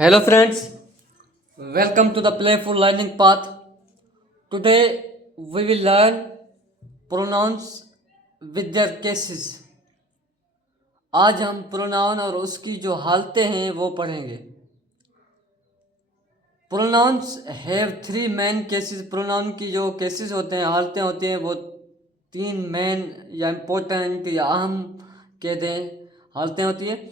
Hello friends, welcome to the Playful Learning Path. Today we will learn pronouns with their cases. आज हम pronoun और उसकी जो हालतें हैं वो पढ़ेंगे. Pronouns have three main cases. Pronoun की जो केसेस होते हैं, हालतें होती हैं, वो तीन मेन या इम्पोर्टेंट या अहम कहते हैं हालतें होती हैं.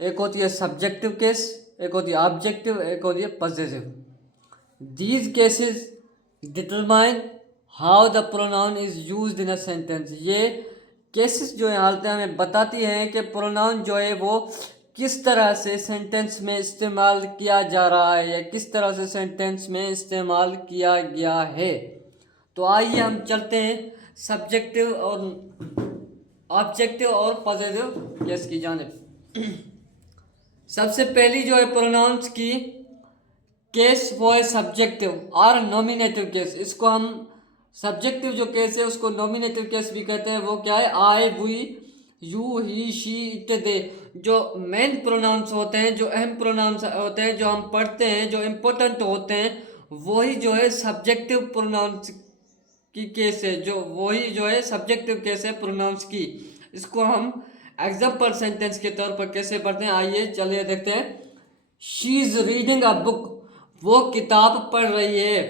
एक होती है सब्जेक्टिव केस, एक होती है ऑब्जेक्टिव, एक होती है positive. These cases determine how the pronoun is used in a sentence. ये केसेस जो है हालतें हमें बताती हैं कि प्रोनाउन जो है वो किस तरह से सेंटेंस में इस्तेमाल किया जा रहा है या किस तरह से सेंटेंस में इस्तेमाल किया गया है. तो आइए हम चलते हैं सब्जेक्टिव और ऑब्जेक्टिव और पॉजिटिव केस की जानिब. सबसे पहली जो है प्रोनाउंस की केस वो है सब्जेक्टिव और नॉमिनेटिव केस. इसको हम सब्जेक्टिव जो केस है उसको नॉमिनेटिव केस भी कहते हैं. वो क्या है? आई, वी, यू, ही, शी इत्यादि जो मेन प्रोनाउंस होते हैं, जो अहम प्रोनाउंस होते हैं, जो हम पढ़ते हैं, जो इम्पोर्टेंट होते हैं, वही जो है सब्जेक्टिव प्रोनाउंस की केस है. जो वही जो है सब्जेक्टिव केस है प्रोनाउंस की. इसको हम एग्जाम्पल सेंटेंस के तौर पर कैसे पढ़ते हैं, आइए चलिए देखते हैं. She is reading a book. वो किताब पढ़ रही है.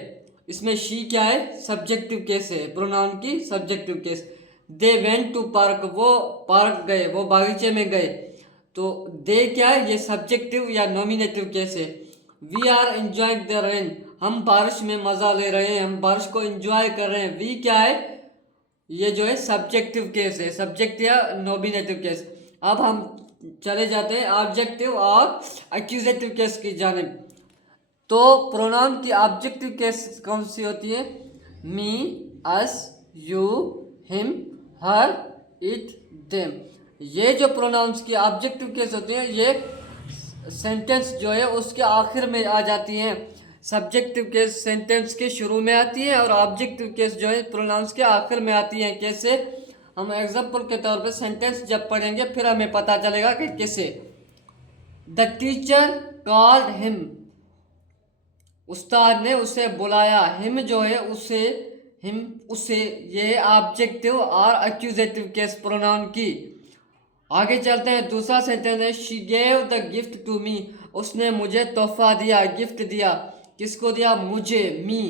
इसमें शी क्या है? सब्जेक्टिव केस है, प्रोनाउन की subjective case. They went to park. वो पार्क गए, वो बागीचे में गए. तो दे क्या है? ये सब्जेक्टिव या नॉमिनेटिव केस है. We are enjoying the rain. हम बारिश में मजा ले रहे हैं, हम बारिश को एंजॉय कर रहे हैं. वी क्या है? ये जो है सब्जेक्टिव केस है, सब्जेक्ट या नॉमिनेटिव केस. अब हम चले जाते हैं ऑब्जेक्टिव और एक्यूजेटिव केस की जानिब. तो प्रोनाउन की ऑब्जेक्टिव केस कौन सी होती है? Me, us, you, him, her, it, them. ये जो प्रोनाउंस की ऑब्जेक्टिव केस होती है ये सेंटेंस जो है उसके आखिर में आ जाती हैं. सब्जेक्टिव केस सेंटेंस के शुरू में आती है और ऑब्जेक्टिव केस जो है प्रोनाउंस के आखिर में आती हैं. कैसे? हम एग्जांपल के तौर पे सेंटेंस जब पढ़ेंगे फिर हमें पता चलेगा कि कैसे. The teacher called him. उस्ताद ने उसे बुलाया. हिम जो है उसे, हिम उसे, ये ऑब्जेक्टिव और एक्यूजेटिव केस प्रोनाउन की. आगे चलते हैं. दूसरा सेंटेंस है she gave the gift to me. उसने मुझे तोहफा दिया, गिफ्ट दिया. किसको दिया? मुझे, मी.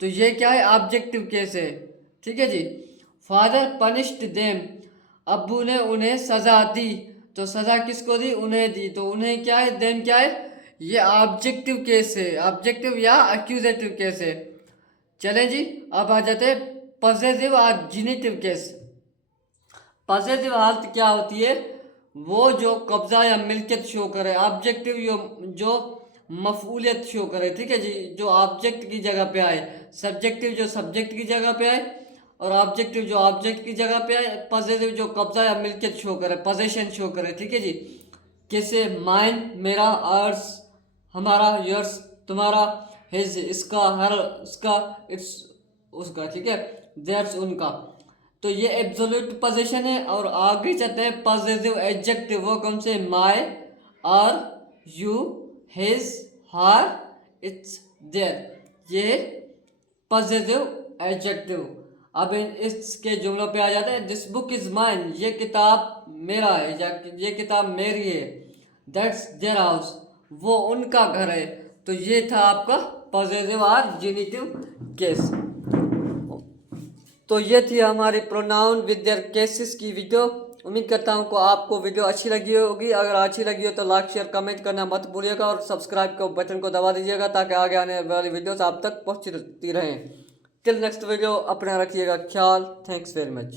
तो ये क्या है? ऑब्जेक्टिव केस है. ठीक है जी. Father punished them. अब्बू ने उन्हें सजा दी. तो सजा किसको दी? उन्हें दी. तो उन्हें क्या है? देम क्या है? ये ऑब्जेक्टिव केस है, ऑब्जेक्टिव या एक्यूजेटिव केस है. चलें जी, अब आ जाते हैं पॉजिटिव और जिनेटिव केस. पॉजिटिव हालत क्या होती है? वो जो कब्जा या मिल्कियत शो करे. ऑब्जेक्टिव जो मफूलियत शो करे. ठीक है जी, जो ऑब्जेक्ट की जगह पे आए. सब्जेक्टिव जो सब्जेक्ट की जगह पे आए और ऑब्जेक्टिव जो ऑब्जेक्ट की जगह पे आए. पॉजिटिव जो कब्जा या मिल्कियत शो करे, पोजेशन शो करे. ठीक है जी. कैसे? माइन मेरा, अर्स हमारा, यर्स तुम्हारा, हिज इसका, हर उसका, इट्स उसका. ठीक है, देयर्स उनका. तो ये एब्सोल्यूट पोजीशन है. और आगे चलते हैं पॉजिटिव एडजेक्टिव. वो कौन से? My, our, your, his, her, its, their. ये पॉजिटिव एडजेक्टिव. अब इसके जुमलों पे आ जाते हैं. This book is mine. ये किताब मेरा है या ये किताब मेरी है. That's their house. वो उनका घर है. तो ये था आपका पॉजिटिव और जिनेटिव केस. तो ये थी हमारी प्रोनाउन विद देयर केसेस की वीडियो. उम्मीद करता हूँ को आपको वीडियो अच्छी लगी होगी. अगर अच्छी लगी हो तो लाइक, शेयर, कमेंट करना मत भूलिएगा और सब्सक्राइब के बटन को दबा दीजिएगा ताकि आगे आने वाली वीडियोस आप तक पहुँचती रहें. टिल नेक्स्ट वीडियो, अपना रखिएगा ख्याल. Thanks very much.